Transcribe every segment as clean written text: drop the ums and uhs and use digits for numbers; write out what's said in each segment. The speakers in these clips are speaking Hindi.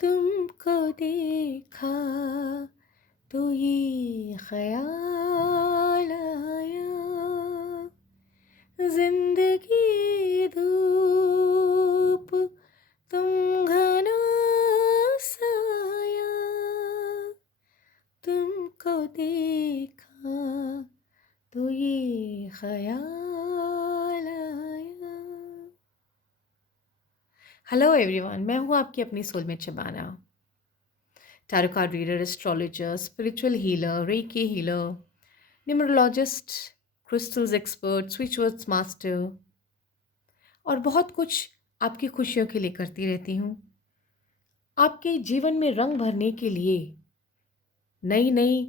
तुमको देखा तो ये ख्याल आया, जिंदगी धूप तुम घना साया, तुमको देखा तो ये ख्याल आया। हेलो एवरीवन, मैं हूँ आपकी अपनी soulmate Shabana, tarot card reader, astrologer, spiritual healer, recce healer, numerologist, crystals expert, switch words master और बहुत कुछ आपकी खुशियों के लिए करती रहती हूँ। आपके जीवन में रंग भरने के लिए नई नई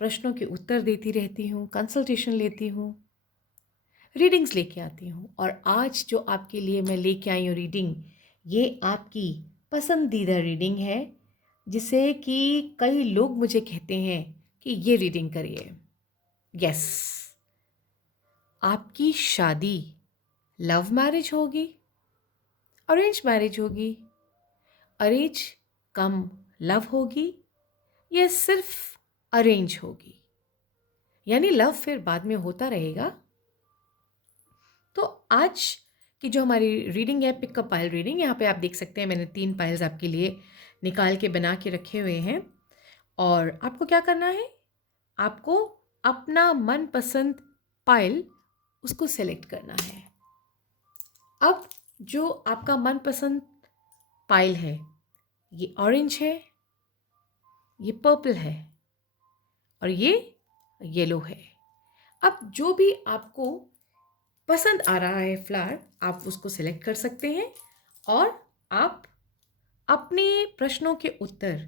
प्रश्नों के उत्तर देती रहती हूँ, कंसल्टेशन लेती हूँ, रीडिंग्स लेके आती हूँ। और आज जो आपके लिए मैं लेके आई हूँ रीडिंग, ये आपकी पसंदीदा रीडिंग है, जिसे कि कई लोग मुझे कहते हैं कि ये रीडिंग करिए। यस, आपकी शादी लव मैरिज होगी, अरेंज मैरिज होगी, अरेंज कम लव होगी, या सिर्फ अरेंज होगी, यानी लव फिर बाद में होता रहेगा। तो आज की जो हमारी रीडिंग है, पिक अ पाइल रीडिंग, यहाँ पे आप देख सकते हैं मैंने 3 पाइल्स आपके लिए निकाल के बना के रखे हुए हैं। और आपको क्या करना है, आपको अपना मनपसंद पाइल उसको सेलेक्ट करना है। अब जो आपका मनपसंद पाइल है, ये ऑरेंज है, ये पर्पल है और ये येलो है। अब जो भी आपको पसंद आ रहा है फ्लावर, आप उसको सेलेक्ट कर सकते हैं और आप अपने प्रश्नों के उत्तर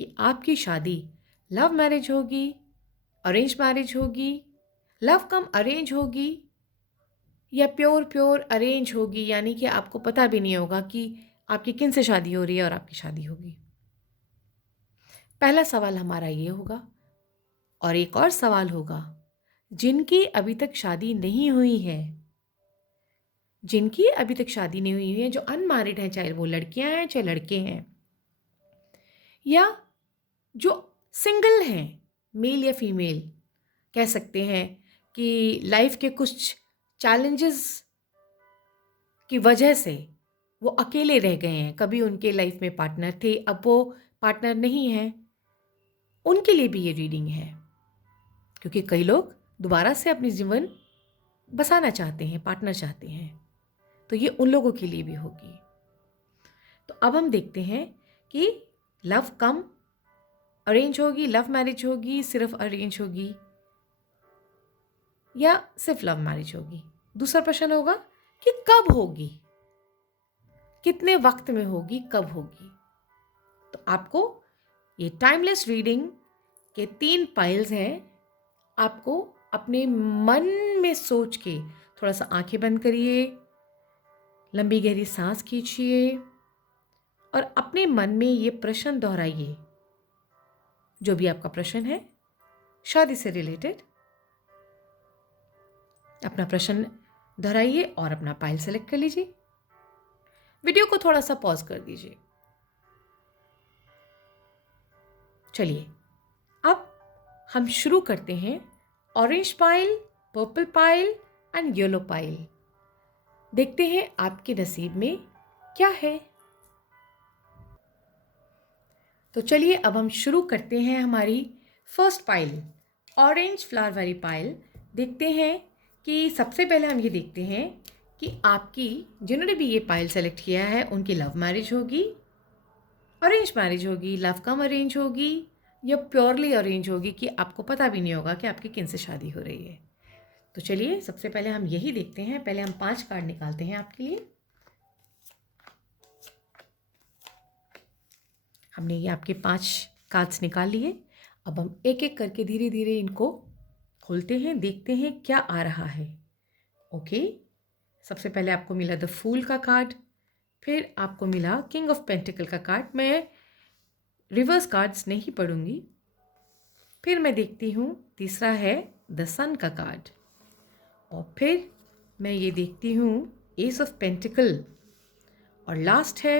कि आपकी शादी लव मैरिज होगी, अरेंज मैरिज होगी, लव कम अरेंज होगी, या प्योर प्योर अरेंज होगी, यानी कि आपको पता भी नहीं होगा कि आपकी किन से शादी हो रही है और आपकी शादी होगी। पहला सवाल हमारा ये होगा। और एक और सवाल होगा, जिनकी अभी तक शादी नहीं हुई है, जिनकी अभी तक शादी नहीं हुई है, जो अनमैरिड हैं, चाहे वो लड़कियां हैं चाहे लड़के हैं, या जो सिंगल हैं, मेल या फीमेल कह सकते हैं, कि लाइफ के कुछ चैलेंजेस की वजह से वो अकेले रह गए हैं। कभी उनके लाइफ में पार्टनर थे, अब वो पार्टनर नहीं है, उनके लिए भी ये रीडिंग है। क्योंकि कई लोग दोबारा से अपनी जीवन बसाना चाहते हैं, पार्टनर चाहते हैं, तो ये उन लोगों के लिए भी होगी। तो अब हम देखते हैं कि लव कम अरेंज होगी, लव मैरिज होगी, सिर्फ अरेंज होगी, या सिर्फ लव मैरिज होगी। दूसरा प्रश्न होगा कि कब होगी, कितने वक्त में होगी, कब होगी। तो आपको ये टाइमलेस रीडिंग के 3 पाइल्स हैं। आपको अपने मन में सोच के थोड़ा सा आंखें बंद करिए, लंबी गहरी सांस खींचिए और अपने मन में ये प्रश्न दोहराइए, जो भी आपका प्रश्न है शादी से रिलेटेड। अपना प्रश्न दोहराइए और अपना पाइल सेलेक्ट कर लीजिए। वीडियो को थोड़ा सा पॉज कर दीजिए। चलिए अब हम शुरू करते हैं। Orange pile, purple pile and yellow pile. देखते हैं आपके नसीब में क्या है। तो चलिए अब हम शुरू करते हैं हमारी फर्स्ट पाइल, ऑरेंज फ्लावर वाली पाइल। देखते हैं कि सबसे पहले हम ये देखते हैं कि आपकी, जिन्होंने भी ये पाइल सेलेक्ट किया है, उनकी लव मैरिज होगी, अरेंज मैरिज होगी, लव कम अरेंज होगी, या प्योरली अरेंज होगी कि आपको पता भी नहीं होगा कि आपकी किन से शादी हो रही है। तो चलिए सबसे पहले हम यही देखते हैं। पहले हम 5 कार्ड निकालते हैं आपके लिए। हमने ये आपके 5 कार्ड्स निकाल लिए। अब हम एक एक करके धीरे धीरे इनको खोलते हैं, देखते हैं क्या आ रहा है। ओके, सबसे पहले आपको मिला द फूल का कार्ड, फिर आपको मिला किंग ऑफ पेंटिकल का कार्ड। मैं रिवर्स कार्ड्स नहीं पढ़ूंगी। फिर मैं देखती हूँ, तीसरा है द सन का कार्ड, और फिर मैं ये देखती हूँ एस ऑफ पेंटिकल, और लास्ट है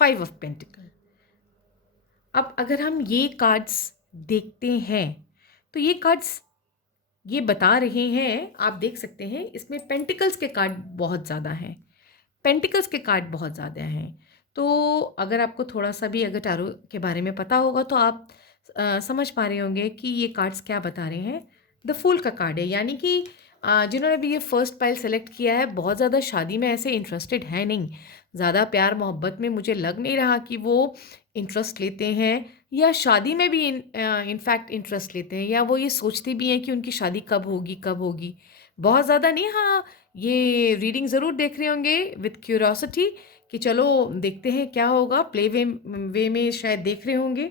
फाइव ऑफ पेंटिकल। अब अगर हम ये कार्ड्स देखते हैं तो ये कार्ड्स ये बता रहे हैं, आप देख सकते हैं इसमें पेंटिकल्स के कार्ड बहुत ज़्यादा हैं, पेंटिकल्स के कार्ड बहुत ज़्यादा हैं। तो अगर आपको थोड़ा सा भी अगर टैरो के बारे में पता होगा तो आप समझ पा रहे होंगे कि ये कार्ड्स क्या बता रहे हैं। द फूल का कार्ड है, यानी कि जिन्होंने भी ये फर्स्ट पाइल सेलेक्ट किया है बहुत ज़्यादा शादी में ऐसे इंटरेस्टेड है नहीं, ज़्यादा प्यार मोहब्बत में मुझे लग नहीं रहा कि वो इंटरेस्ट लेते हैं, या शादी में भी इनफैक्ट इंटरेस्ट लेते हैं, या वो ये सोचते भी हैं कि उनकी शादी कब होगी कब होगी। बहुत ज़्यादा नहीं, हाँ ये रीडिंग ज़रूर देख रहे होंगे विथ क्यूरोसिटी कि चलो देखते हैं क्या होगा, प्ले वे में शायद देख रहे होंगे।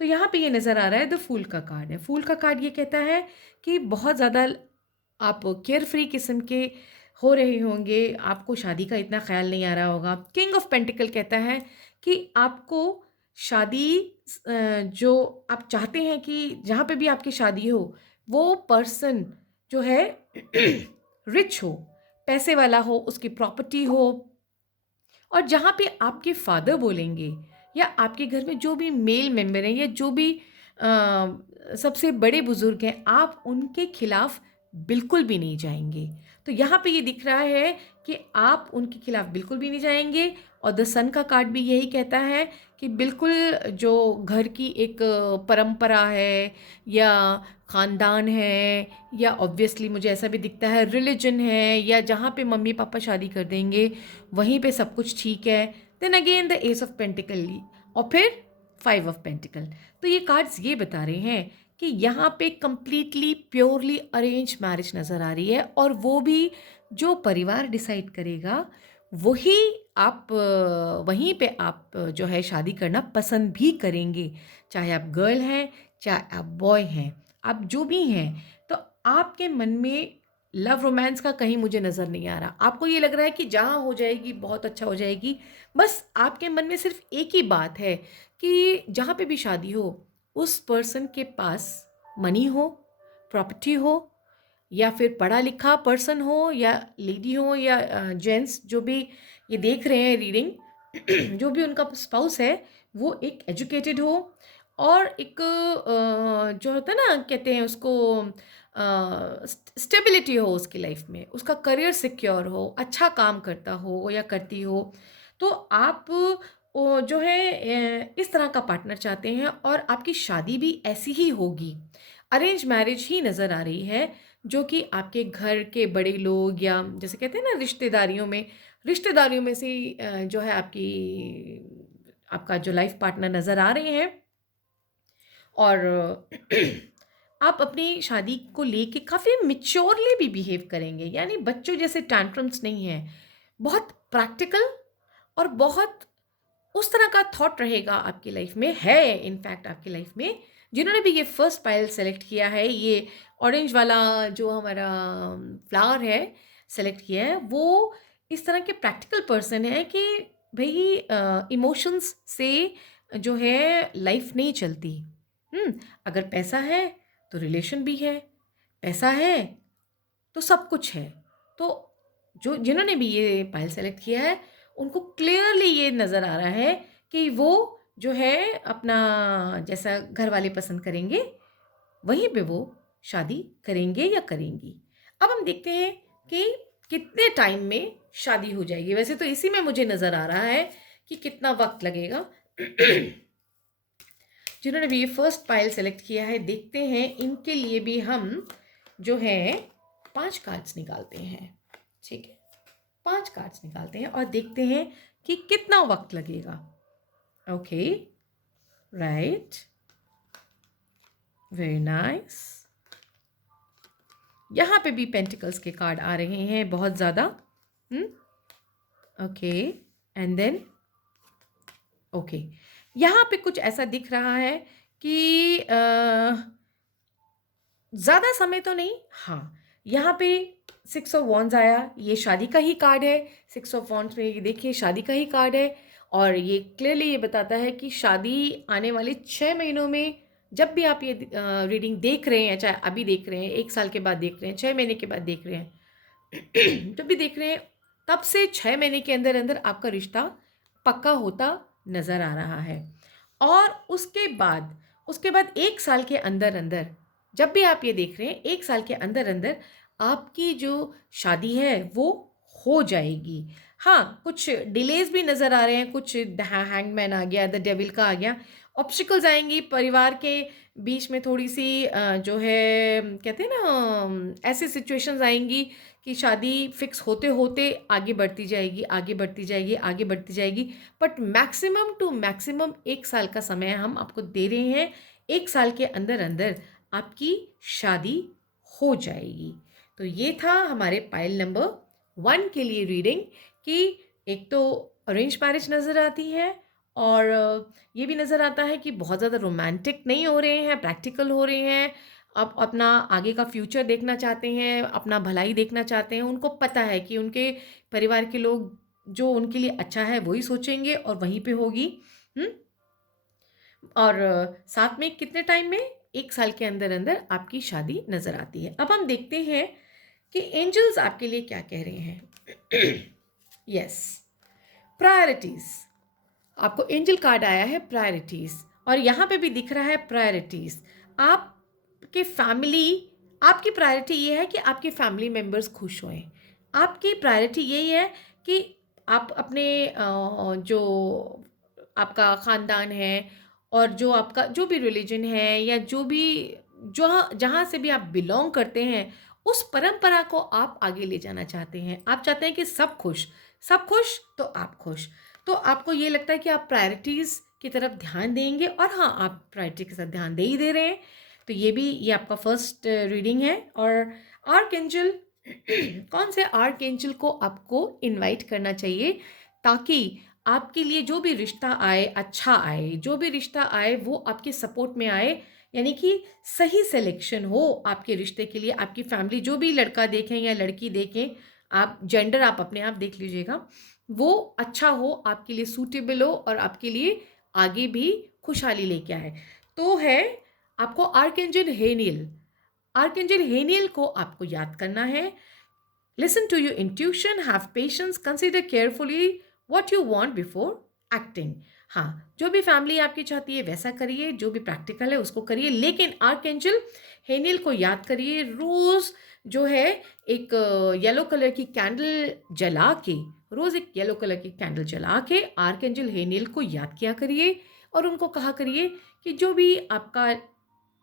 तो यहाँ पे ये नज़र आ रहा है द फूल का कार्ड है। फूल का कार्ड ये कहता है कि बहुत ज़्यादा आप केयर फ्री किस्म के हो रहे होंगे, आपको शादी का इतना ख्याल नहीं आ रहा होगा। किंग ऑफ पेंटिकल कहता है कि आपको शादी जो आप चाहते हैं कि जहाँ पे भी आपकी शादी हो वो पर्सन जो है रिच हो, पैसे वाला हो, उसकी प्रॉपर्टी हो, और जहाँ पे आपके फादर बोलेंगे या आपके घर में जो भी मेल मेंबर हैं या जो भी सबसे बड़े बुजुर्ग हैं, आप उनके खिलाफ बिल्कुल भी नहीं जाएंगे। तो यहाँ पे ये दिख रहा है कि आप उनके खिलाफ बिल्कुल भी नहीं जाएंगे। और द सन का कार्ड भी यही कहता है कि बिल्कुल जो घर की एक परंपरा है या ख़ानदान है, या ऑब्वियसली मुझे ऐसा भी दिखता है रिलीजन है, या जहाँ पे मम्मी पापा शादी कर देंगे वहीं पे सब कुछ ठीक है। Then again the ace of pentacle और फिर फाइव ऑफ पेंटिकल। तो ये कार्ड्स ये बता रहे हैं कि यहाँ पे कंप्लीटली प्योरली अरेंज मैरिज नज़र आ रही है, और वो भी जो परिवार डिसाइड करेगा वही आप वहीं पे आप जो है शादी करना पसंद भी करेंगे, चाहे आप गर्ल हैं चाहे आप बॉय हैं, आप जो भी हैं। तो आपके मन में लव रोमांस का कहीं मुझे नज़र नहीं आ रहा। आपको ये लग रहा है कि जहाँ हो जाएगी बहुत अच्छा हो जाएगी, बस आपके मन में सिर्फ एक ही बात है कि जहाँ पे भी शादी हो उस पर्सन के पास मनी हो, प्रॉपर्टी हो, या फिर पढ़ा लिखा पर्सन हो, या लेडी हो या जेंट्स, जो भी ये देख रहे हैं रीडिंग जो भी उनका स्पाउस है वो एक एजुकेटेड हो, और एक जो होता है ना कहते हैं उसको स्टेबिलिटी हो उसकी लाइफ में, उसका करियर सिक्योर हो, अच्छा काम करता हो या करती हो। तो आप जो है इस तरह का पार्टनर चाहते हैं, और आपकी शादी भी ऐसी ही होगी, अरेंज मैरिज ही नज़र आ रही है, जो कि आपके घर के बड़े लोग या जैसे कहते हैं ना रिश्तेदारियों में से जो है आपका जो लाइफ पार्टनर नज़र आ रहे हैं। और आप अपनी शादी को लेके काफ़ी मिच्योरली भी बिहेव करेंगे, यानी बच्चों जैसे टैंट्रम्स नहीं है, बहुत प्रैक्टिकल और बहुत उस तरह का थॉट रहेगा आपकी लाइफ में, है इनफैक्ट आपकी लाइफ में। जिन्होंने भी ये फर्स्ट पाइल सेलेक्ट किया है, ये ऑरेंज वाला जो हमारा फ्लावर है सेलेक्ट किया है, वो इस तरह के प्रैक्टिकल पर्सन है कि भाई इमोशंस से जो है लाइफ नहीं चलती। अगर पैसा है तो रिलेशन भी है, पैसा है तो सब कुछ है। तो जो जिन्होंने भी ये पाइल सेलेक्ट किया है उनको क्लियरली ये नज़र आ रहा है कि वो जो है अपना जैसा घर वाले पसंद करेंगे वहीं पे वो शादी करेंगे या करेंगी। अब हम देखते हैं कि कितने टाइम में शादी हो जाएगी। वैसे तो इसी में मुझे नज़र आ रहा है कि कितना वक्त लगेगा। जिन्होंने भी ये फर्स्ट पाइल सेलेक्ट किया है, देखते हैं इनके लिए भी हम जो है 5 कार्ड्स निकालते हैं। ठीक है, 5 कार्ड्स निकालते हैं और देखते हैं कि कितना वक्त लगेगा। Okay, right, very nice. यहाँ पे भी पेंटिकल्स के कार्ड आ रहे हैं बहुत ज़्यादा। ओके, एंड देन ओके, यहाँ पे कुछ ऐसा दिख रहा है कि ज़्यादा समय तो नहीं। हाँ, यहाँ पे 6 ऑफ वॉन्ड्स आया, ये शादी का ही कार्ड है। 6 ऑफ वॉन्ड्स में ये देखिए शादी का ही कार्ड है, और ये क्लियरली ये बताता है कि शादी आने वाले 6 महीनों में, जब भी आप ये रीडिंग देख रहे हैं, चाहे अभी देख रहे हैं, 1 साल के बाद देख रहे हैं, 6 महीने के बाद देख रहे हैं जब भी देख रहे हैं, तब से 6 महीने के अंदर अंदर आपका रिश्ता पक्का होता नज़र आ रहा है। और उसके बाद 1 साल के अंदर अंदर, जब भी आप ये देख रहे हैं, 1 साल के अंदर अंदर आपकी जो शादी है वो हो जाएगी। हाँ, कुछ डिलेज भी नज़र आ रहे हैं, कुछ हैंगमैन आ गया, द डेविल का आ गया, ऑब्स्टिकल्स आएंगी परिवार के बीच में, थोड़ी सी जो है कहते हैं ना, ऐसी सिचुएशंस आएंगी कि शादी फिक्स होते होते आगे बढ़ती जाएगी, आगे बढ़ती जाएगी, आगे बढ़ती जाएगी। बट मैक्सिमम टू मैक्सिमम 1 साल का समय हम आपको दे रहे हैं। 1 साल के अंदर अंदर आपकी शादी हो जाएगी। तो ये था हमारे पाइल नंबर 1 के लिए रीडिंग कि एक तो अरेंज मैरिज नज़र आती है, और ये भी नज़र आता है कि बहुत ज़्यादा रोमांटिक नहीं हो रहे हैं, प्रैक्टिकल हो रहे हैं। आप अपना आगे का फ्यूचर देखना चाहते हैं, अपना भलाई देखना चाहते हैं। उनको पता है कि उनके परिवार के लोग जो उनके लिए अच्छा है वही सोचेंगे और वहीं पे होगी। और साथ में कितने टाइम में, 1 साल के अंदर अंदर आपकी शादी नज़र आती है। अब हम देखते हैं कि एंजल्स आपके लिए क्या कह रहे हैं। Yes, priorities. आपको एंजल कार्ड आया है प्रायोरिटीज, और यहाँ पे भी दिख रहा है प्रायोरिटीज। आपकी प्रायोरिटी ये है कि आपके फैमिली मेंबर्स खुश होएं। आपकी प्रायोरिटी यही है कि आप अपने जो आपका ख़ानदान है, और जो आपका जो भी रिलीजन है, या जो भी जहाँ से भी आप बिलोंग करते हैं, उस परंपरा को आप आगे ले जाना चाहते हैं। आप चाहते हैं कि सब खुश, सब खुश तो आप खुश। तो आपको ये लगता है कि आप प्रायोरिटीज़ की तरफ ध्यान देंगे, और हाँ, आप प्रायोरिटी के साथ ध्यान दे ही दे रहे हैं। तो ये आपका फर्स्ट रीडिंग है। और आर्कएंजल, कौन से आर्कएंजल को आपको इनवाइट करना चाहिए ताकि आपके लिए जो भी रिश्ता आए अच्छा आए, जो भी रिश्ता आए वो आपके सपोर्ट में आए, यानी कि सही सिलेक्शन हो आपके रिश्ते के लिए। आपकी फैमिली जो भी लड़का देखें या लड़की देखें, आप जेंडर आप अपने आप देख लीजिएगा, वो अच्छा हो, आपके लिए सूटेबल हो, और आपके लिए आगे भी खुशहाली लेके आए। तो है आपको आर्कएंजल हेनियल को आपको याद करना है। Listen to your intuition, have patience, consider carefully what you want before acting. हाँ, जो भी फैमिली आपकी चाहती है वैसा करिए, जो भी प्रैक्टिकल है उसको करिए, लेकिन आर्कएंजल हेनियल को याद करिए। रोज जो है एक येलो कलर की कैंडल जला के, रोज एक येलो कलर की कैंडल जला के आर्कएंजल हेनियल को याद किया करिए, और उनको कहा करिए कि जो भी आपका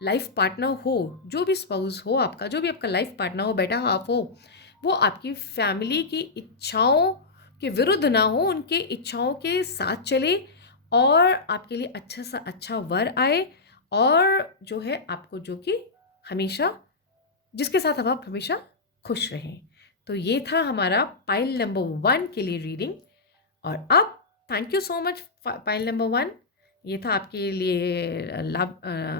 लाइफ पार्टनर हो, जो भी स्पाउस हो आपका, जो भी आपका लाइफ पार्टनर हो, बेटा हाफ हो, वो आपकी फैमिली की इच्छाओं के विरुद्ध ना हो, उनके इच्छाओं के साथ चले, और आपके लिए अच्छा सा अच्छा वर आए, और जो है आपको जो कि हमेशा, जिसके साथ अब आप हमेशा खुश रहें। तो ये था हमारा पाइल नंबर 1 के लिए रीडिंग। और अब thank you so much pile number 1। ये था आपके लिए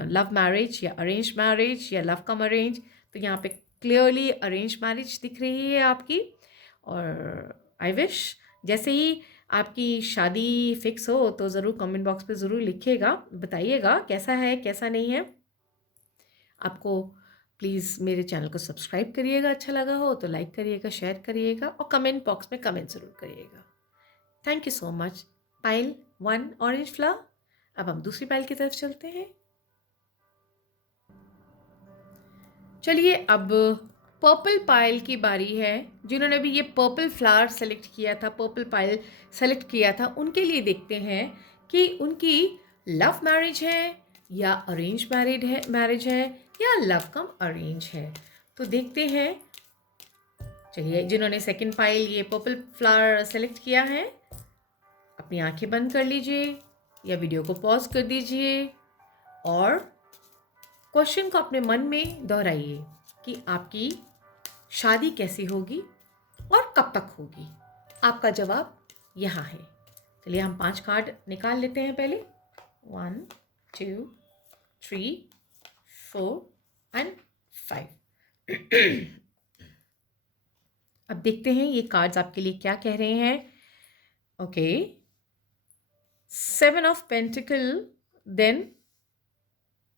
लव मैरिज या अरेंज मैरिज या लव कम अरेंज। तो यहाँ पे क्लियरली अरेंज मैरिज दिख रही है आपकी। और आई विश जैसे ही आपकी शादी फिक्स हो तो ज़रूर कमेंट बॉक्स पे ज़रूर लिखिएगा, बताइएगा कैसा है कैसा नहीं है। आपको प्लीज़ मेरे चैनल को सब्सक्राइब करिएगा, अच्छा लगा हो तो लाइक करिएगा, शेयर करिएगा, और कमेंट बॉक्स में कमेंट ज़रूर करिएगा। Thank you so much. Pile 1 orange flower. अब हम दूसरी पाइल की तरफ चलते हैं। चलिए, अब पर्पल पाइल की बारी है। जिन्होंने भी ये पर्पल फ्लावर सेलेक्ट किया था, पर्पल पाइल सेलेक्ट किया था, उनके लिए देखते हैं कि उनकी लव मैरिज है या अरेंज मैरिज है या लव कम अरेंज है। तो देखते हैं। चलिए, जिन्होंने सेकंड पाइल ये पर्पल फ्लावर सेलेक्ट किया है, अपनी आंखें बंद कर लीजिए या वीडियो को पॉज कर दीजिए, और क्वेश्चन को अपने मन में दोहराइए कि आपकी शादी कैसी होगी और कब तक होगी। आपका जवाब यहाँ है। चलिए, हम 5 कार्ड निकाल लेते हैं पहले। 1 2 3 4 एंड 5। अब देखते हैं ये कार्ड्स आपके लिए क्या कह रहे हैं। Okay, 7 of Pentacle, then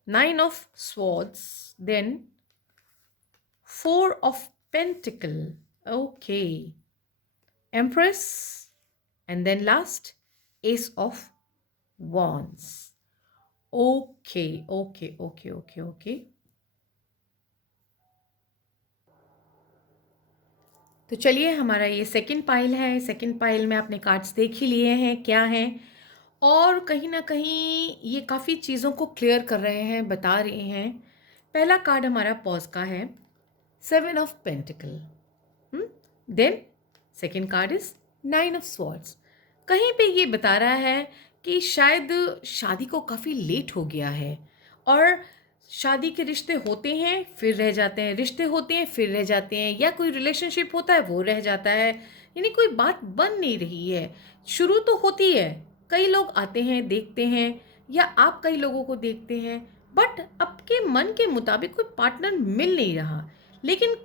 9 of Swords, then 4 of Pentacle. Okay, Empress, and then last Ace of wands. Okay okay okay okay okay. तो चलिए, हमारा ये सेकंड पाइल है। सेकंड पाइल में आपने कार्ड्स देख ही लिए हैं क्या हैं, और कहीं ना कहीं ये काफ़ी चीज़ों को क्लियर कर रहे हैं, बता रहे हैं। पहला कार्ड हमारा पॉज का है, 7 of pentacle. Then second card is 9 of swords. कहीं पे ये बता रहा है कि शायद शादी को काफ़ी लेट हो गया है, और शादी के रिश्ते होते हैं फिर रह जाते हैं, रिश्ते होते हैं फिर रह जाते हैं, या कोई रिलेशनशिप होता है वो रह जाता है, यानी कोई बात बन नहीं रही है। शुरू तो होती है, कई लोग आते हैं देखते हैं, या आप कई लोगों को देखते हैं, बट आपके मन के मुताबिक कोई पार्टनर मिल नहीं रहा। लेकिन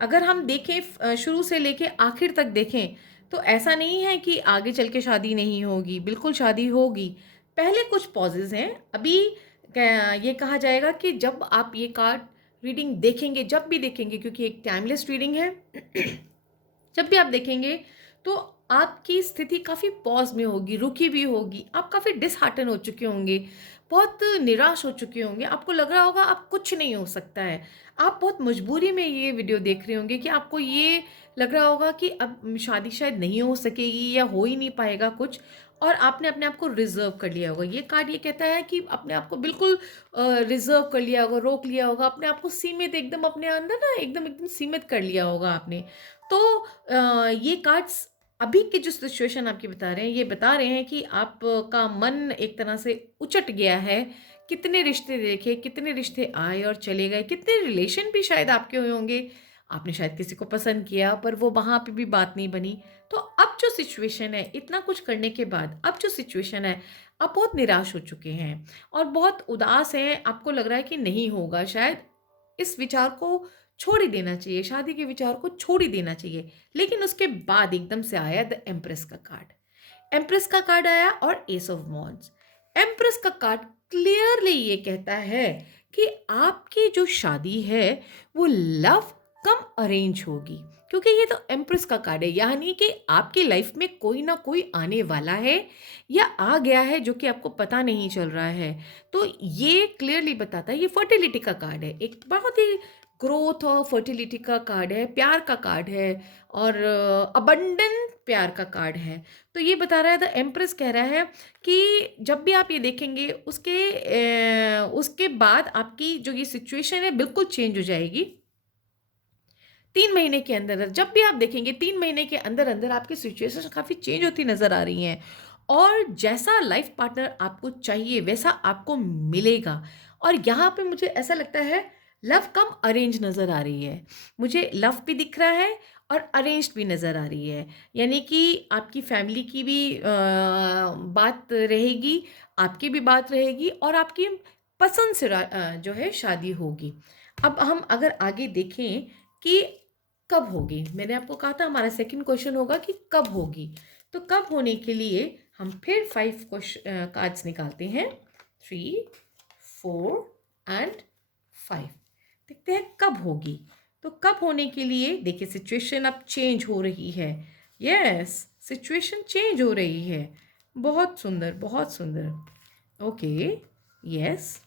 अगर हम देखें शुरू से लेके आखिर तक देखें, तो ऐसा नहीं है कि आगे चल के शादी नहीं होगी, बिल्कुल शादी होगी। पहले कुछ पॉजेज हैं अभी। ये कहा जाएगा कि जब आप ये कार्ड रीडिंग देखेंगे, जब भी देखेंगे, क्योंकि एक टाइमलेस रीडिंग है, जब भी आप देखेंगे तो आपकी स्थिति काफ़ी पॉज में होगी, रुकी भी होगी, आप काफ़ी डिसहार्टन हो चुके होंगे, बहुत निराश हो चुके होंगे, आपको लग रहा होगा अब कुछ नहीं हो सकता है। आप बहुत मजबूरी में ये वीडियो देख रहे होंगे कि आपको ये लग रहा होगा कि अब शादी शायद नहीं हो सकेगी या हो ही नहीं पाएगा कुछ, और आपने अपने आप को रिजर्व कर लिया होगा। ये कार्ड ये कहता है कि अपने आप को बिल्कुल रिजर्व कर लिया होगा, रोक लिया होगा, अपने आप को सीमित, एकदम अपने अंदर ना एकदम एकदम सीमित कर लिया होगा आपने। तो ये कार्ड्स अभी की जो सिचुएशन आपकी बता रहे हैं, ये बता रहे हैं कि आपका मन एक तरह से उचट गया है। कितने रिश्ते देखे, कितने रिश्ते आए और चले गए, कितने रिलेशन भी शायद आपके हुए होंगे। आपने शायद किसी को पसंद किया पर वो वहाँ पे भी बात नहीं बनी। तो अब जो सिचुएशन है, इतना कुछ करने के बाद अब जो सिचुएशन है, आप बहुत निराश हो चुके हैं और बहुत उदास हैं। आपको लग रहा है कि नहीं होगा, शायद इस विचार को छोड़ ही देना चाहिए, शादी के विचार को छोड़ ही देना चाहिए। लेकिन उसके बाद एकदम से आया द एम्प्रेस का कार्ड। एम्प्रेस का कार्ड आया और एस ऑफ वॉन्ड्स। एम्प्रेस का कार्ड क्लियरली ये कहता है कि आपकी जो शादी है वो लव कम अरेंज होगी, क्योंकि ये तो एम्प्रेस का कार्ड है, यानी कि आपकी लाइफ में कोई ना कोई आने वाला है या आ गया है जो कि आपको पता नहीं चल रहा है। तो ये क्लियरली बताता है, ये फर्टिलिटी का कार्ड है, एक बहुत ही ग्रोथ और फर्टिलिटी का कार्ड है, प्यार का कार्ड है, और अबंडेंट प्यार का कार्ड है। तो ये बता रहा है, द एम्प्रेस कह रहा है कि जब भी आप ये देखेंगे उसके बाद आपकी जो ये सिचुएशन है बिल्कुल चेंज हो जाएगी। 3 महीने के अंदर जब भी आप देखेंगे, 3 महीने के अंदर अंदर आपकी सिचुएशन काफ़ी चेंज होती नज़र आ रही हैं, और जैसा लाइफ पार्टनर आपको चाहिए वैसा आपको मिलेगा। और यहाँ पे मुझे ऐसा लगता है लव कम अरेंज नज़र आ रही है, मुझे लव भी दिख रहा है और अरेंज्ड भी नज़र आ रही है। यानी कि आपकी फैमिली की भी बात रहेगी, आपकी भी बात रहेगी, और आपकी पसंद से जो है शादी होगी। अब हम अगर आगे देखें कि कब होगी, मैंने आपको कहा था हमारा सेकंड क्वेश्चन होगा कि कब होगी। तो कब होने के लिए हम फिर 5 कार्ड्स निकालते हैं, 3, 4 एंड 5। देखते हैं कब होगी। तो कब होने के लिए देखिए, सिचुएशन अब चेंज हो रही है। यस, सिचुएशन चेंज हो रही है। बहुत सुंदर, बहुत सुंदर। ओके, यस,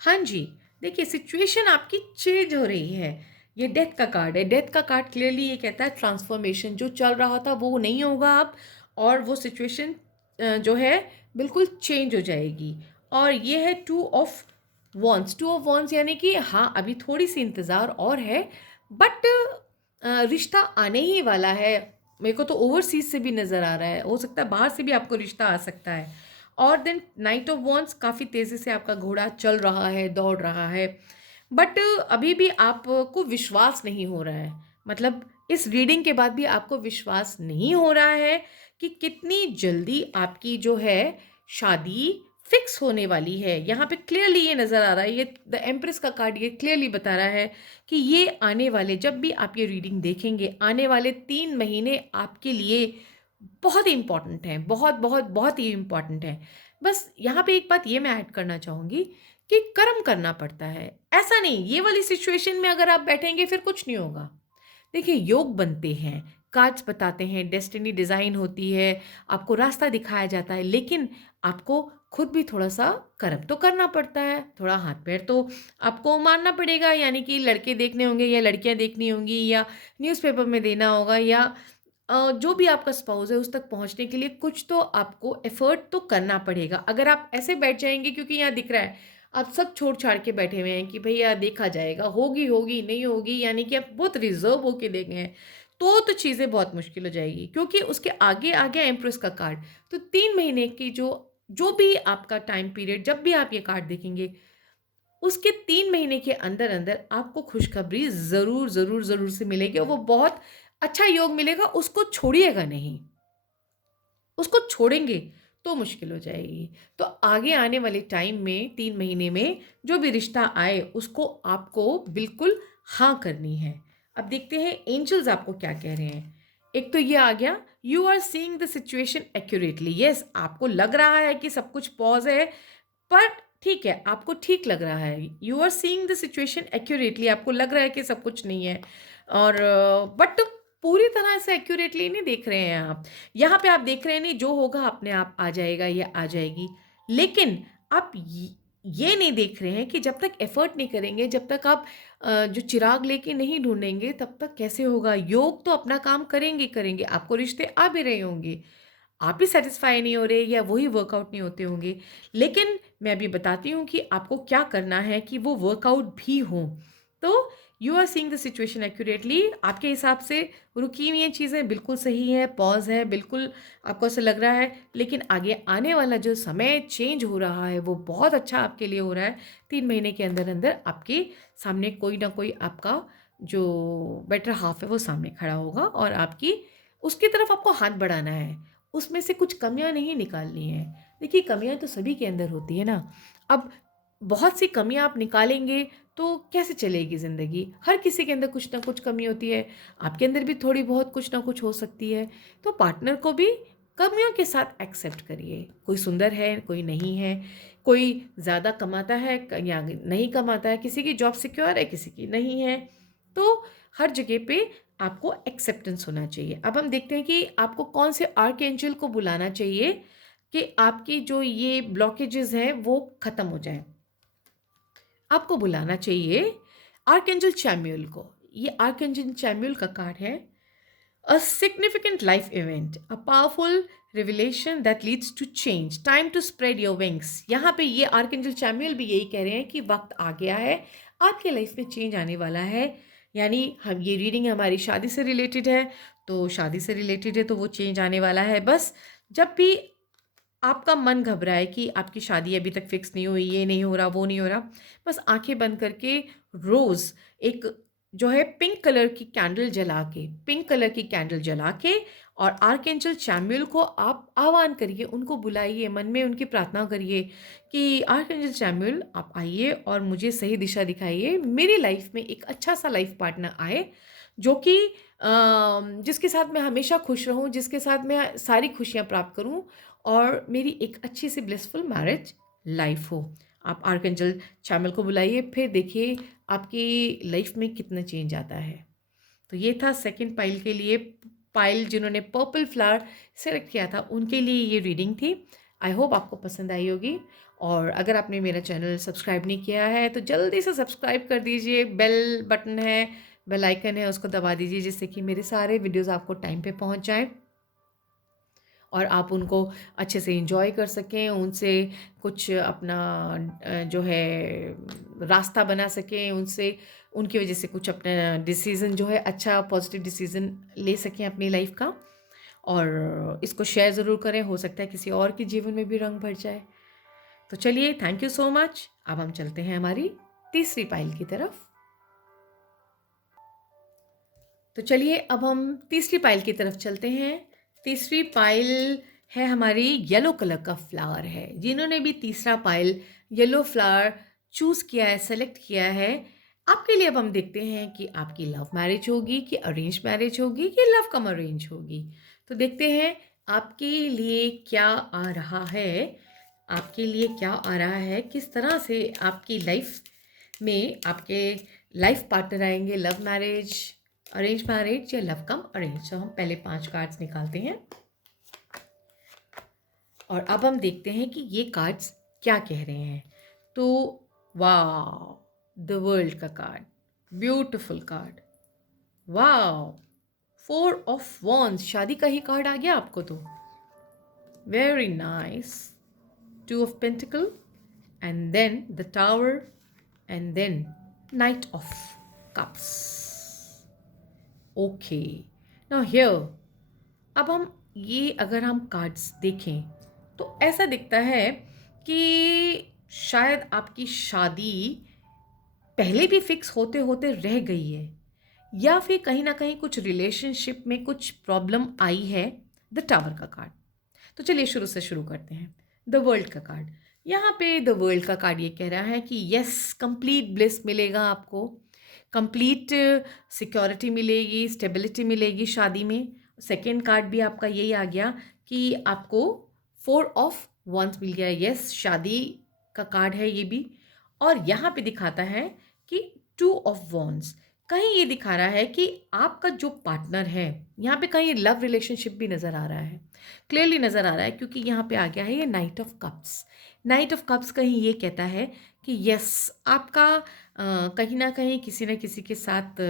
हाँ जी, देखिए सिचुएशन आपकी चेंज हो रही है। ये डेथ का कार्ड है। डेथ का कार्ड क्लियरली ये कहता है ट्रांसफॉर्मेशन, जो चल रहा था वो नहीं होगा अब, और वो सिचुएशन जो है बिल्कुल चेंज हो जाएगी। और ये है 2 ऑफ वॉन्ड्स। 2 ऑफ वॉन्ड्स यानी कि हाँ, अभी थोड़ी सी इंतज़ार और है, बट रिश्ता आने ही वाला है। मेरे को तो ओवरसीज से भी नज़र आ रहा है, हो सकता है बाहर से भी आपको रिश्ता आ सकता है। और देन नाइट ऑफ वॉन्ड्स, काफ़ी तेज़ी से आपका घोड़ा चल रहा है, दौड़ रहा है, बट अभी भी आपको विश्वास नहीं हो रहा है। मतलब इस रीडिंग के बाद भी आपको विश्वास नहीं हो रहा है कि कितनी जल्दी आपकी जो है शादी फिक्स होने वाली है। यहाँ पे क्लियरली ये नज़र आ रहा है, ये द एम्प्रेस का कार्ड ये क्लियरली बता रहा है कि ये आने वाले, जब भी आप ये रीडिंग देखेंगे, आने वाले 3 महीने आपके लिए बहुत ही इम्पॉर्टेंट हैं, बहुत बहुत बहुत ही इम्पॉर्टेंट है। बस यहाँ पे एक बात ये मैं ऐड करना चाहूँगी कि कर्म करना पड़ता है। ऐसा नहीं ये वाली सिचुएशन में अगर आप बैठेंगे फिर कुछ नहीं होगा। देखिए, योग बनते हैं, कार्ड्स बताते हैं, डेस्टिनी डिज़ाइन होती है, आपको रास्ता दिखाया जाता है, लेकिन आपको खुद भी थोड़ा-सा कर्म तो करना पड़ता है, थोड़ा हाथ-पैर तो आपको मारना पड़ेगा, यानी कि लड़के देखने होंगे या लड़कियाँ देखनी होंगी या न्यूज़पेपर में देना होगा या जो भी आपका स्पाउस है उस तक पहुँचने के लिए कुछ तो आपको एफ़र्ट तो करना पड़ेगा। अगर आप ऐसे बैठ जाएँगे क्योंकि यहाँ दिख रहा है, आप सब छोड़-छाड़ के बैठे हुए हैं कि भैया देखा जाएगा, होगी, होगी, नहीं होगी, यानी कि आप बहुत रिज़र्व होके देखे हैं, तो चीज़ें बहुत मुश्किल हो जाएगी क्योंकि उसके आगे-आगे एम्प्रेस का कार्ड। तो 3 महीने की जो जो भी आपका टाइम पीरियड जब भी आप ये कार्ड देखेंगे, उसके 3 महीने के अंदर-अंदर आपको खुशखबरी ज़रूर, ज़रूर, ज़रूर से मिलेगी और वो बहुत अच्छा योग मिलेगा, उसको छोड़िएगा नहीं। उसको छोड़ेंगे तो मुश्किल हो जाएगी। तो आगे आने वाले टाइम में 3 महीने में जो भी रिश्ता आए उसको आपको बिल्कुल हाँ करनी है। अब देखते हैं एंजल्स आपको क्या कह रहे हैं। एक तो ये आ गया, you are seeing the situation accurately. Yes, आपको लग रहा है कि सब कुछ पॉज़ है, पर ठीक है, आपको ठीक लग रहा है। You are seeing the situation accurately, आपको लग रहा है कि सब कुछ नहीं है और बट पूरी तरह से एक्यूरेटली नहीं देख रहे हैं आप। यहाँ पे आप देख रहे हैं नहीं, जो होगा अपने आप आ जाएगा या आ जाएगी। लेकिन आप ये नहीं देख रहे हैं कि जब तक एफर्ट नहीं करेंगे, जब तक आप जो चिराग लेके नहीं ढूँढेंगे, तब तक कैसे होगा? योग तो अपना काम करेंगे ही करेंगे, आपको रिश्ते आ भी रहे होंगे। आप ही सैटिस्फाई नहीं हो रहे या वही वर्कआउट नहीं होते होंगे। लेकिन मैं अभी बताती हूँ कि आपको क्या करना है कि वो वर्कआउट भी हों। तो you are seeing the situation accurately, आपके हिसाब से रुकी हुई ये चीज़ें बिल्कुल सही है, पॉज़ है, बिल्कुल आपको ऐसा लग रहा है, लेकिन आगे आने वाला जो समय चेंज हो रहा है, वो बहुत अच्छा आपके लिए हो रहा है। 3 महीने के अंदर-अंदर आपके सामने कोई ना कोई आपका जो बेटर हाल्फ है, वो सामने खड़ा होगा और आपकी उसकी तरफ आपको हाथ बढ़ाना है। उसमें से कुछ कमियाँ नहीं निकालनी है। देखिए, कमियाँ तो सभी के अंदर होती है ना। अब बहुत सी कमियाँ आप निकालेंगे तो कैसे चलेगी ज़िंदगी? हर किसी के अंदर कुछ ना कुछ कमी होती है। आपके अंदर भी थोड़ी बहुत कुछ ना कुछ हो सकती है। तो पार्टनर को भी कमियों के साथ एक्सेप्ट करिए। कोई सुंदर है, कोई नहीं है, कोई ज़्यादा कमाता है या नहीं कमाता है, किसी की जॉब सिक्योर है, किसी की नहीं है। तो हर जगह पे आपको एक्सेप्टेंस होना चाहिए। अब हम देखते हैं कि आपको कौन से आर्कएंजल को बुलाना चाहिए कि आपकी जो ये ब्लॉकेजेस हैं वो ख़त्म हो जाएँ। आपको बुलाना चाहिए आर्कएंजल चैमुएल को। ये आर्कएंजल चैमुएल का कार्ड है। A significant life event, a powerful revelation that leads to change, time to spread your wings। यहाँ पे ये आर्कएंजल चैमुएल भी यही कह रहे हैं कि वक्त आ गया है, आपके लाइफ में चेंज आने वाला है। यानी हम ये रीडिंग हमारी शादी से रिलेटेड है, तो शादी से रिलेटेड है तो वो चेंज आने वाला है। बस जब भी आपका मन घबराए कि आपकी शादी अभी तक फिक्स नहीं हुई, ये नहीं हो रहा, वो नहीं हो रहा, बस आंखें बंद करके रोज़ एक जो है पिंक कलर की कैंडल जला के और आर्कएंजल चैमुएल को आप आह्वान करिए, उनको बुलाइए, मन में उनकी प्रार्थना करिए कि आर्कएंजल चैमुएल आप आइए और मुझे सही दिशा दिखाइए। मेरी लाइफ में एक अच्छा सा लाइफ पार्टनर आए जो कि जिसके साथ मैं हमेशा खुश रहूँ, जिसके साथ मैं सारी खुशियाँ प्राप्त करूँ और मेरी एक अच्छी सी ब्लिसफुल मैरिज लाइफ हो। आप आर्कएंजल चैमुएल को बुलाइए, फिर देखिए आपकी लाइफ में कितना चेंज आता है। तो ये था सेकंड पाइल के लिए। पाइल जिन्होंने पर्पल फ्लावर सेलेक्ट किया था उनके लिए ये रीडिंग थी। आई होप आपको पसंद आई होगी और अगर आपने मेरा चैनल सब्सक्राइब नहीं किया है तो जल्दी से सब्सक्राइब कर दीजिए। बेल बटन है, बेल आइकन है, उसको दबा दीजिए जिससे कि मेरे सारे वीडियोज़ आपको टाइम पे पहुंच जाएँ और आप उनको अच्छे से एंजॉय कर सकें, उनसे कुछ अपना जो है रास्ता बना सकें, उनसे उनकी वजह से कुछ अपना डिसीज़न जो है अच्छा पॉजिटिव डिसीज़न ले सकें अपनी लाइफ का। और इसको शेयर ज़रूर करें, हो सकता है किसी और के जीवन में भी रंग भर जाए। तो चलिए, थैंक यू सो मच। अब हम चलते हैं हमारी तीसरी पाइल की तरफ। तो चलिए अब हम तीसरी पाइल की तरफ चलते हैं। तीसरी पाइल है हमारी येलो कलर का फ्लावर है। जिन्होंने भी तीसरा पाइल येलो फ्लावर चूज़ किया है, सेलेक्ट किया है, आपके लिए अब हम देखते हैं कि आपकी लव मैरिज होगी कि अरेंज मैरिज होगी कि लव कम अरेंज होगी। तो देखते हैं आपके लिए क्या आ रहा है, आपके लिए क्या आ रहा है, किस तरह से आपकी लाइफ में आपके लाइफ पार्टनर आएंगे, लव मैरिज, अरेंज मैरिज या लव कम अरेंज। तो हम पहले 5 कार्ड्स निकालते हैं और अब हम देखते हैं कि ये कार्ड्स क्या कह रहे हैं। तो वाह, द वर्ल्ड का कार्ड, ब्यूटिफुल कार्ड, वाह, 4 ऑफ वॉन्ड्स, शादी का ही कार्ड आ गया आपको तो, very nice, 2 of pentacle and then the tower and then knight of cups. Okay, now here, अब हम ये अगर हम कार्ड्स देखें तो ऐसा दिखता है कि शायद आपकी शादी पहले भी फिक्स होते होते रह गई है, या फिर कहीं ना कहीं कुछ रिलेशनशिप में कुछ प्रॉब्लम आई है। द टावर का कार्ड। तो चलिए शुरू से शुरू करते हैं। द वर्ल्ड का कार्ड, यहाँ पे द वर्ल्ड का कार्ड ये कह रहा है कि यस, कंप्लीट ब्लिस मिलेगा आपको, कंप्लीट सिक्योरिटी मिलेगी, स्टेबिलिटी मिलेगी शादी में। सेकेंड कार्ड भी आपका यही आ गया कि आपको 4 ऑफ वॉन्ड्स मिल गया। यस, शादी का कार्ड है ये भी। और यहाँ पे दिखाता है कि 2 ऑफ वॉन्ड्स, कहीं ये दिखा रहा है कि आपका जो पार्टनर है, यहाँ पे कहीं लव रिलेशनशिप भी नज़र आ रहा है, क्लियरली नज़र आ रहा है, क्योंकि यहाँ पे आ गया है ये night of cups. Night of cups कहीं ये कहता है कि यस, आपका कहीं ना कहीं किसी न किसी के साथ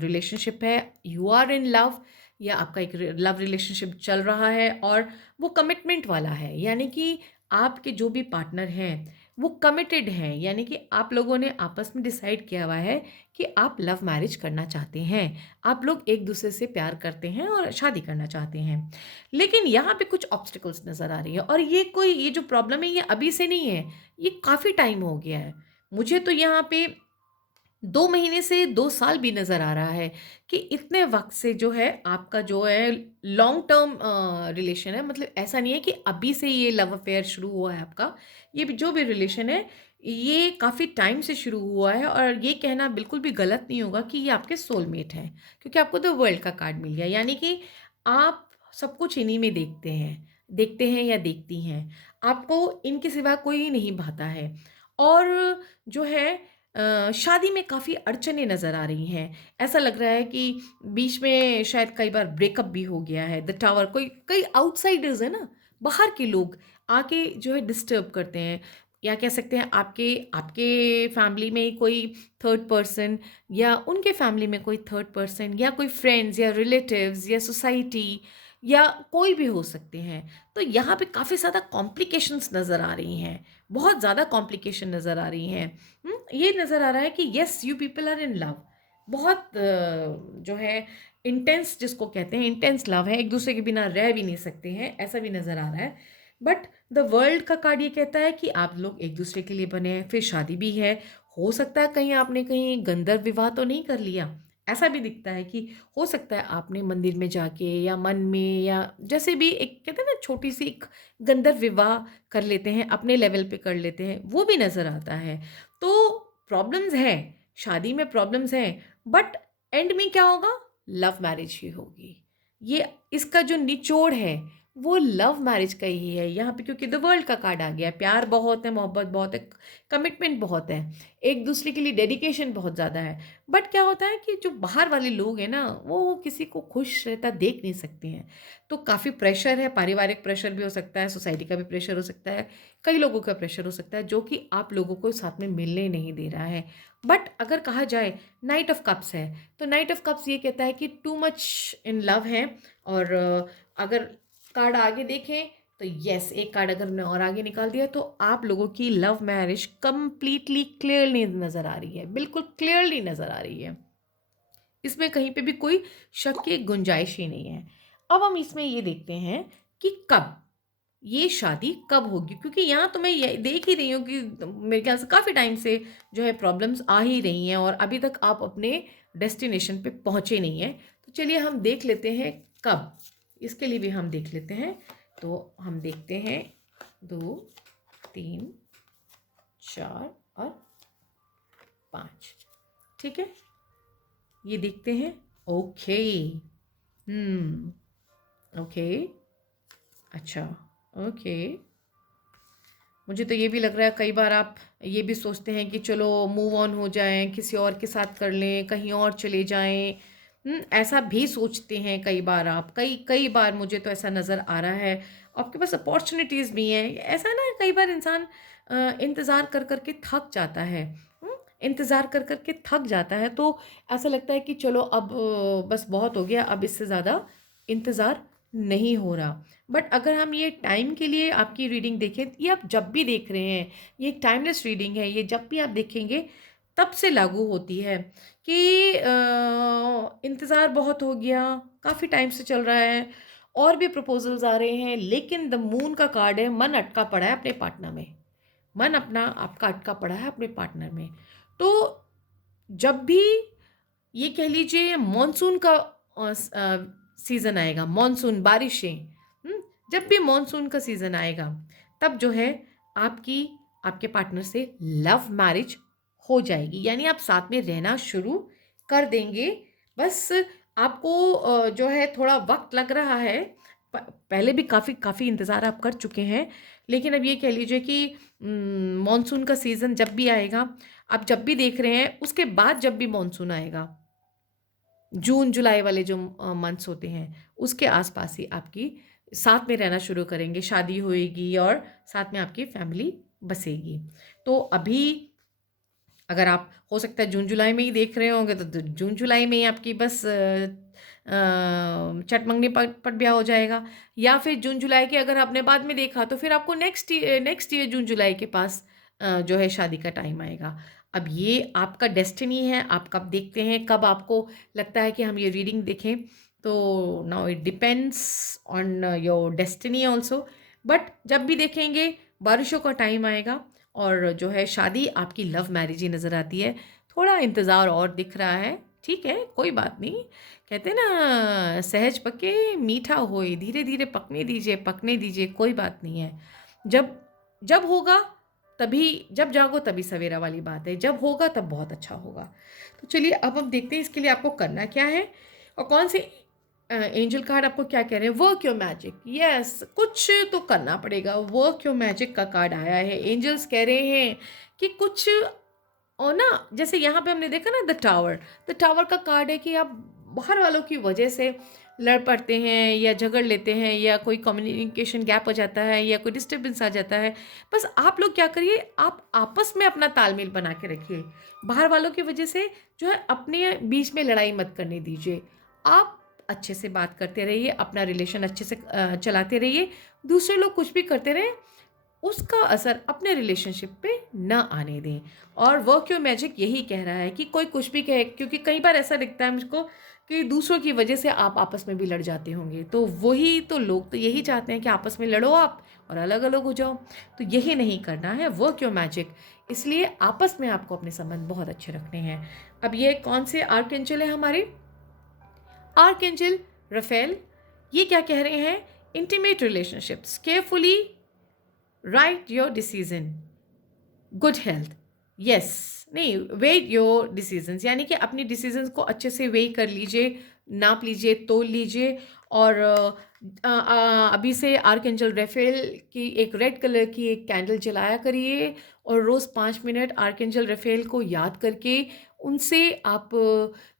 रिलेशनशिप है, यू आर इन लव, या आपका एक लव रिलेशनशिप चल रहा है और वो कमिटमेंट वाला है, यानी कि आपके जो भी पार्टनर हैं वो कमिटेड हैं, यानी कि आप लोगों ने आपस में डिसाइड किया हुआ है कि आप लव मैरिज करना चाहते हैं, आप लोग एक दूसरे से प्यार करते हैं और शादी करना चाहते हैं। लेकिन यहाँ पे कुछ ऑब्स्टिकल्स नज़र आ रही है, और ये जो प्रॉब्लम है ये अभी से नहीं है, ये काफ़ी टाइम हो गया है। मुझे तो यहाँ पे 2 महीने से 2 साल भी नज़र आ रहा है कि इतने वक्त से जो है आपका जो है लॉन्ग टर्म रिलेशन है। मतलब ऐसा नहीं है कि अभी से ये लव अफेयर शुरू हुआ है आपका, ये जो भी रिलेशन है ये काफ़ी टाइम से शुरू हुआ है। और ये कहना बिल्कुल भी गलत नहीं होगा कि ये आपके सोलमेट हैं, क्योंकि आपको द वर्ल्ड का कार्ड मिल गया, यानी कि आप सब कुछ इन्हीं में देखते हैं या देखती हैं, आपको इनके सिवा कोई नहीं भाता है। और जो है शादी में काफ़ी अड़चनें नज़र आ रही हैं। ऐसा लग रहा है कि बीच में शायद कई बार ब्रेकअप भी हो गया है। द टावर, कोई कई आउटसाइडर्स है ना, बाहर के लोग आके जो है डिस्टर्ब करते हैं, या कह सकते हैं आपके आपके फैमिली में ही कोई थर्ड पर्सन, या उनके फैमिली में कोई थर्ड पर्सन, या कोई फ्रेंड्स या रिलेटिव्स या सोसाइटी, या कोई भी हो सकते हैं। तो यहाँ पे काफ़ी ज़्यादा कॉम्प्लिकेशंस नज़र आ रही हैं, बहुत ज़्यादा कॉम्प्लिकेशन नज़र आ रही हैं। ये नज़र आ रहा है कि yes, you people are in love, बहुत जो है इंटेंस, जिसको कहते हैं इंटेंस लव है, एक दूसरे के बिना रह भी नहीं सकते हैं, ऐसा भी नज़र आ रहा है। बट द वर्ल्ड का कार्ड ये कहता है कि आप लोग एक दूसरे के लिए बने हैं, फिर शादी भी है। हो सकता है कहीं आपने कहीं गंधर्व विवाह तो नहीं कर लिया, ऐसा भी दिखता है कि हो सकता है आपने मंदिर में जाके या मन में या जैसे भी, एक कहते हैं ना छोटी सी एक गंधर्व विवाह कर लेते हैं, अपने लेवल पे कर लेते हैं, वो भी नज़र आता है। तो प्रॉब्लम्स हैं, शादी में प्रॉब्लम्स हैं, बट एंड में क्या होगा, लव मैरिज ही होगी। ये इसका जो निचोड़ है वो लव मैरिज का ही है यहाँ पे, क्योंकि द वर्ल्ड का कार्ड आ गया है। प्यार बहुत है, मोहब्बत बहुत है, कमिटमेंट बहुत है, एक दूसरे के लिए डेडिकेशन बहुत ज़्यादा है। बट क्या होता है कि जो बाहर वाले लोग हैं ना, वो किसी को खुश रहता देख नहीं सकते हैं, तो काफ़ी प्रेशर है, पारिवारिक प्रेशर भी हो सकता है, सोसाइटी का भी प्रेशर हो सकता है, कई लोगों का प्रेशर हो सकता है, जो कि आप लोगों को साथ में मिलने नहीं दे रहा है। बट अगर कहा जाए नाइट ऑफ कप्स है, तो नाइट ऑफ कप्स ये कहता है कि टू मच इन लव है। और अगर कार्ड आगे देखें तो यस, एक कार्ड अगर हमने और आगे निकाल दिया तो आप लोगों की लव मैरिज कंप्लीटली क्लियरली नज़र आ रही है, बिल्कुल क्लियरली नज़र आ रही है, इसमें कहीं पे भी कोई शक की गुंजाइश ही नहीं है। अब हम इसमें ये देखते हैं कि कब ये शादी कब होगी, क्योंकि यहाँ तो मैं ये देख ही रही हूँ कि मेरे ख्याल से काफ़ी टाइम से जो है प्रॉब्लम्स आ ही रही हैं और अभी तक आप अपने डेस्टिनेशन पे पहुँचे नहीं हैं। तो चलिए हम देख लेते हैं कब, इसके लिए भी हम देख लेते हैं। तो हम देखते हैं 2, 3, 4 और 5, ठीक है, ये देखते हैं। ओके, ओके, अच्छा, ओके। मुझे तो ये भी लग रहा है कई बार आप ये भी सोचते हैं कि चलो मूव ऑन हो जाएं, किसी और के साथ कर लें, कहीं और चले जाएं, ऐसा भी सोचते हैं कई बार आप, कई कई बार मुझे तो ऐसा नज़र आ रहा है। आपके पास अपॉर्चुनिटीज़ भी हैं। ऐसा ना कई बार इंसान इंतज़ार कर कर के थक जाता है। इंतज़ार कर कर के थक जाता है, तो ऐसा लगता है कि चलो अब बस बहुत हो गया, अब इससे ज़्यादा इंतज़ार नहीं हो रहा। बट अगर हम ये टाइम के लिए आपकी रीडिंग देखें, ये आप जब भी देख रहे हैं, ये एक टाइमलेस रीडिंग है, ये जब भी आप देखेंगे तब से लागू होती है कि इंतज़ार बहुत हो गया, काफ़ी टाइम से चल रहा है, और भी प्रपोजल्स आ रहे हैं, लेकिन द मून का कार्ड है, मन अटका पड़ा है अपने पार्टनर में। मन अपना आपका अटका पड़ा है अपने पार्टनर में। तो जब भी ये कह लीजिए मॉनसून का सीज़न आएगा, मॉनसून बारिशें, जब भी मॉनसून का सीज़न आएगा, तब जो है आपकी आपके पार्टनर से लव मैरिज हो जाएगी, यानी आप साथ में रहना शुरू कर देंगे। बस आपको जो है थोड़ा वक्त लग रहा है। पहले भी काफ़ी काफ़ी इंतज़ार आप कर चुके हैं, लेकिन अब ये कह लीजिए कि मॉनसून का सीज़न जब भी आएगा, आप जब भी देख रहे हैं उसके बाद जब भी मॉनसून आएगा, जून जुलाई वाले जो मंथ्स होते हैं, उसके आसपास ही आपकी साथ में रहना शुरू करेंगे, शादी होएगी और साथ में आपकी फैमिली बसेगी। तो अभी अगर आप हो सकता है जून जुलाई में ही देख रहे होंगे, तो जून जुलाई में ही आपकी बस चटमंगनी पट ब्याह हो जाएगा। या फिर जून जुलाई के अगर आपने बाद में देखा, तो फिर आपको नेक्स्ट ईयर जून जुलाई के पास जो है शादी का टाइम आएगा। अब ये आपका डेस्टिनी है, आप कब देखते हैं, कब आपको लगता है कि हम ये रीडिंग देखें। तो now it depends on your destiny also. But जब भी देखेंगे बारिशों का टाइम आएगा, और जो है शादी आपकी लव मैरिज ही नज़र आती है। थोड़ा इंतज़ार और दिख रहा है, ठीक है, कोई बात नहीं। कहते हैं ना, सहज पके मीठा होए, धीरे धीरे पकने दीजिए, कोई बात नहीं है। जब जब होगा तभी, जब जागो तभी सवेरा वाली बात है, जब होगा तब बहुत अच्छा होगा। तो चलिए अब हम देखते हैं इसके लिए आपको करना क्या है, और कौन से एंजल कार्ड आपको क्या कह रहे हैं। वर्क योर मैजिक, यस, कुछ तो करना पड़ेगा। वर्क योर मैजिक का कार्ड आया है। एंजल्स कह रहे हैं कि कुछ, और ना जैसे यहाँ पे हमने देखा ना द टावर का कार्ड है कि आप बाहर वालों की वजह से लड़ पड़ते हैं या झगड़ लेते हैं, या कोई कम्युनिकेशन गैप हो जाता है, या कोई डिस्टर्बेंस आ जाता है। बस आप लोग क्या करिए, आप आपस में अपना तालमेल बना के रखिए। बाहर वालों की वजह से जो है अपने बीच में लड़ाई मत करने दीजिए। आप अच्छे से बात करते रहिए, अपना रिलेशन अच्छे से चलाते रहिए। दूसरे लोग कुछ भी करते रहें, उसका असर अपने रिलेशनशिप पे न आने दें। और वर्क योर मैजिक यही कह रहा है कि कोई कुछ भी कहे, क्योंकि कई बार ऐसा दिखता है मुझको कि दूसरों की वजह से आप आपस में भी लड़ जाते होंगे। तो वही तो, लोग तो यही चाहते हैं कि आपस में लड़ो आप और अलग अलग हो जाओ। तो यही नहीं करना है, वर्क योर मैजिक। इसलिए आपस में आपको अपने संबंध बहुत अच्छे रखने हैं। अब ये कौन से आर्कएंजल है हमारे? Archangel Raphael. ये क्या कह रहे हैं? Intimate relationships, carefully write your decision, good health. Yes, नहीं, वेट योर डिसीजंस, यानी कि अपनी डिसीजंस को अच्छे से वेई कर लीजिए, नाप लीजिए, तोल लीजिए। और अभी से आर्कएंजल रेफेल की एक रेड कलर की एक कैंडल जलाया करिए, और रोज़ 5 मिनट आर्कएंजल रेफेल को याद करके उनसे आप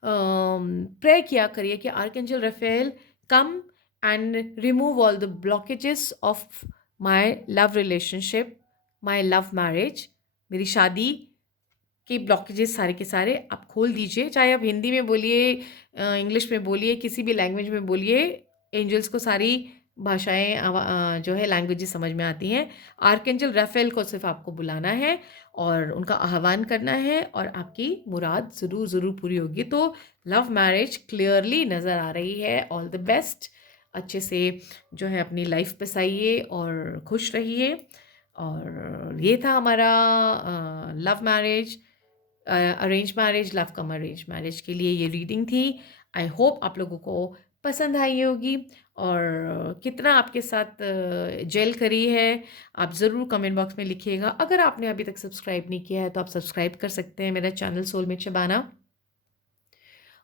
प्रे किया करिए कि archangel रेफेल come and remove all the blockages of my love relationship, my love marriage. मेरी शादी के ब्लॉकेजेस सारे के सारे आप खोल दीजिए। चाहे आप हिंदी में बोलिए, इंग्लिश में बोलिए, किसी भी लैंग्वेज में बोलिए, एंजल्स को सारी भाषाएं जो है लैंग्वेजेस समझ में आती हैं। आर्कएंजल राफेल को सिर्फ आपको बुलाना है और उनका आह्वान करना है, और आपकी मुराद ज़रूर ज़रूर पूरी होगी। तो लव मैरिज क्लियरली नज़र आ रही है। All the best. अच्छे से जो है अपनी लाइफ बसाइए और खुश रहिए। और ये था हमारा love marriage, arrange marriage, love कम अरेंज मैरिज के लिए ये रीडिंग थी। आई होप आप लोगों को पसंद आई होगी, और कितना आपके साथ जेल करी है आप ज़रूर कमेंट बॉक्स में लिखिएगा। अगर आपने अभी तक सब्सक्राइब नहीं किया है तो आप सब्सक्राइब कर सकते हैं मेरा चैनल सोलमेट शबाना,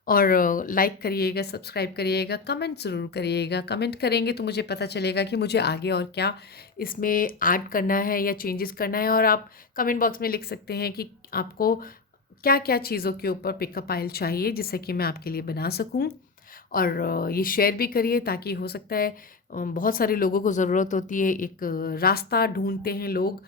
और लाइक करिएगा, सब्सक्राइब करिएगा, कमेंट ज़रूर करिएगा। कमेंट करेंगे तो मुझे पता चलेगा कि मुझे आगे और क्या इसमें ऐड करना है या चेंजेस करना है। और आप कमेंट बॉक्स में लिख सकते हैं कि आपको क्या क्या चीज़ों के ऊपर पिकअप आइल चाहिए जिससे कि मैं आपके लिए बना सकूं। और ये शेयर भी करिए ताकि हो सकता है बहुत सारे लोगों को ज़रूरत होती है, एक रास्ता ढूंढते हैं लोग,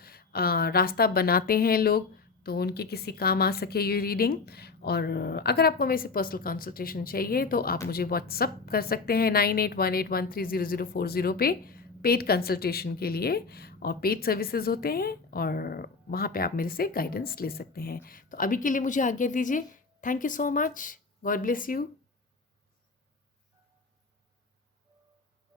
रास्ता बनाते हैं लोग, तो उनके किसी काम आ सके ये रीडिंग। और अगर आपको मेरे से पर्सनल कंसल्टेशन चाहिए तो आप मुझे व्हाट्सअप कर सकते हैं 9818130040 पे, पेड कंसल्टेशन के लिए। और पेड सर्विसेज होते हैं और वहाँ पे आप मेरे से गाइडेंस ले सकते हैं। तो अभी के लिए मुझे आज्ञा दीजिए। Thank you so much. God bless you.